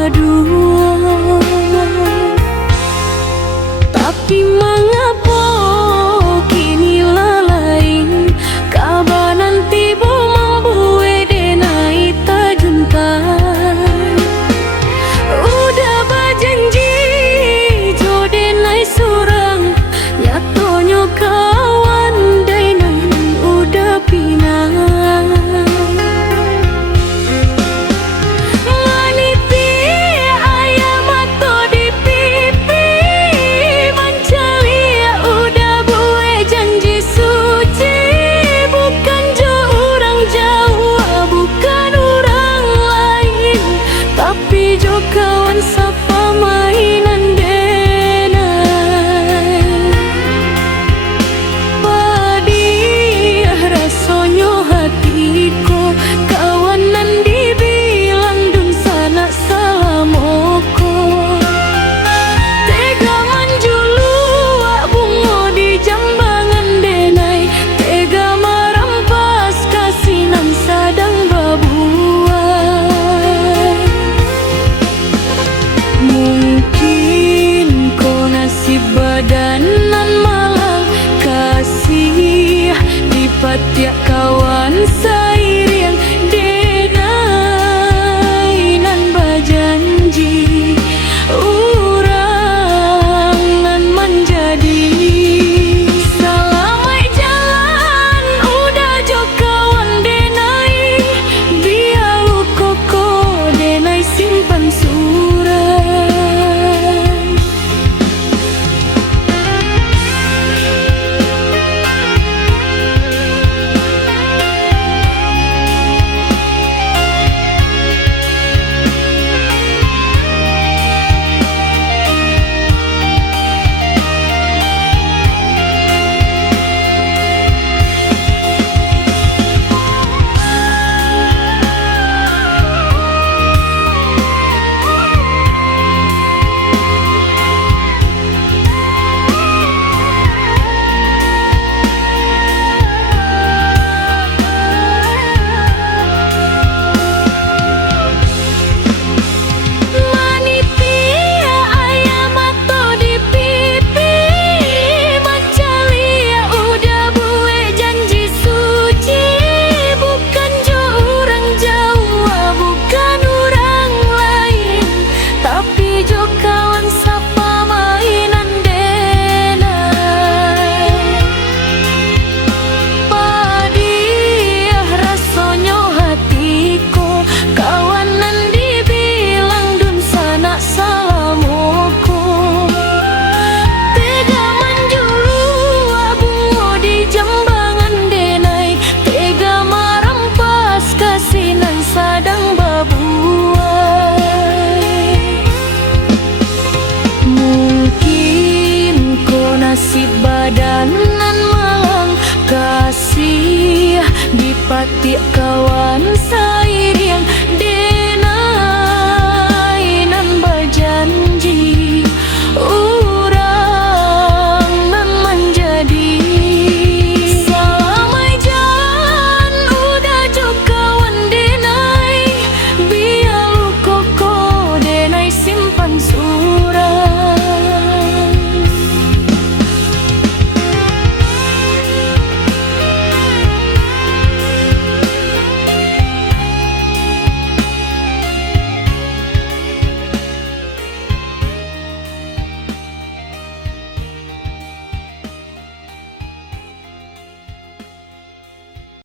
berdua. Tapi mengapa kini lain kabar nanti membuat denai tajuntai. Udah berjanji jo denai surang, nyatanya kawan denai udah pinang. Maniti ayam atau di pipi mencari udah buat janji suci. Bukan jo orang Jawa, bukan orang lain, tapi jo kawan sapa mainan denai. Padiah rasanya hatiku, kawanan dibilang dun sana salamoko. Tega manjulu wak bungo di jambangan denai, tega merampas kasinan sadang babuai. Mungkin kau nasib badanan malang kasih di patiak kawan sairing denai nan berjanji urang nan menjadi. Salamai jalan udah jo kawan denai, biar lu koko denai simpan surat. Maniti ayam atau di pipi mencari udah buat janji suci. Bukan jo orang Jawa, bukan orang lain, tapi jo kawan sapa mainan denai. Padiah rasanya hatiku, kawanan dibilang dun sana salamoko. Tega manjulu bungo di jambangan denai, tega merampas kasinan sadang babuai. Mungkin kau nasib badanan malang kasih di patiak